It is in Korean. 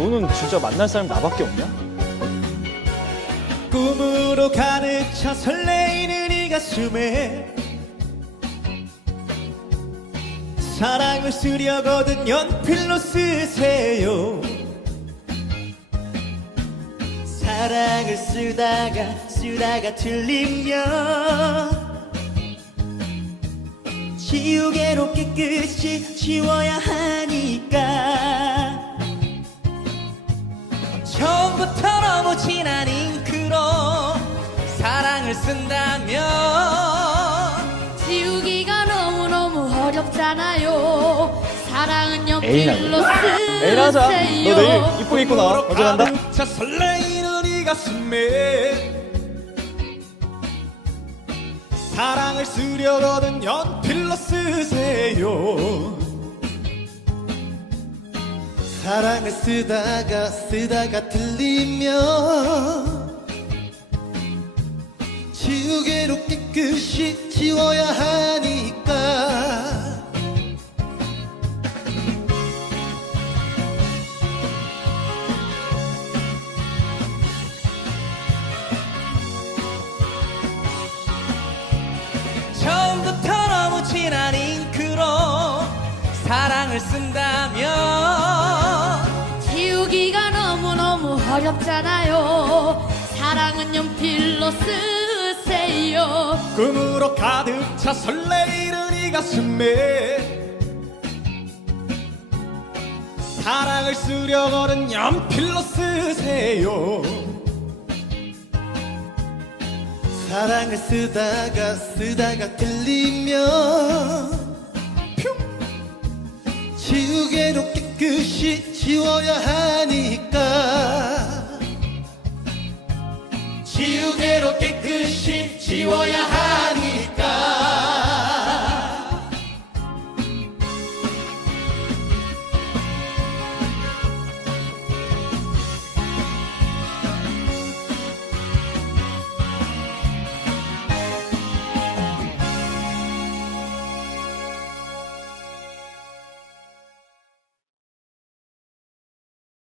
너는 진짜 만날 사람이 나밖에 없냐? 꿈으로 가득 차 설레이는 이 가슴에 사랑을 쓰려거든 연필로 쓰세요 사랑을 쓰다가 쓰다가 틀리면 지우개로 깨끗이 지워야 하니까 처음부터 너무 진한 잉크로 사랑을 쓴다면 지우기가 너무너무 어렵잖아요 사랑은 연필로 애인아 하자. 너 쓰세요 내일 이쁘게 입고 나와. 어디 간다? 가득 차 설레이는 이 가슴에 사랑을 쓰려거든 연필로 쓰세요 사랑을 쓰다가 쓰다가 틀리면 지우개로 깨끗이 지워야 하니까. 처음부터 너무 진한 잉크로 사랑을 쓴다면 지우기가 너무너무 어렵잖아요. 사랑은 연필로 쓰세요. 꿈으로 가득 차 설레이는 이 가슴에 사랑을 쓰려거든 연필로 쓰세요. 사랑을 쓰다가 쓰다가 틀리면 퓨! 지우개로 깨끗이 지워야 하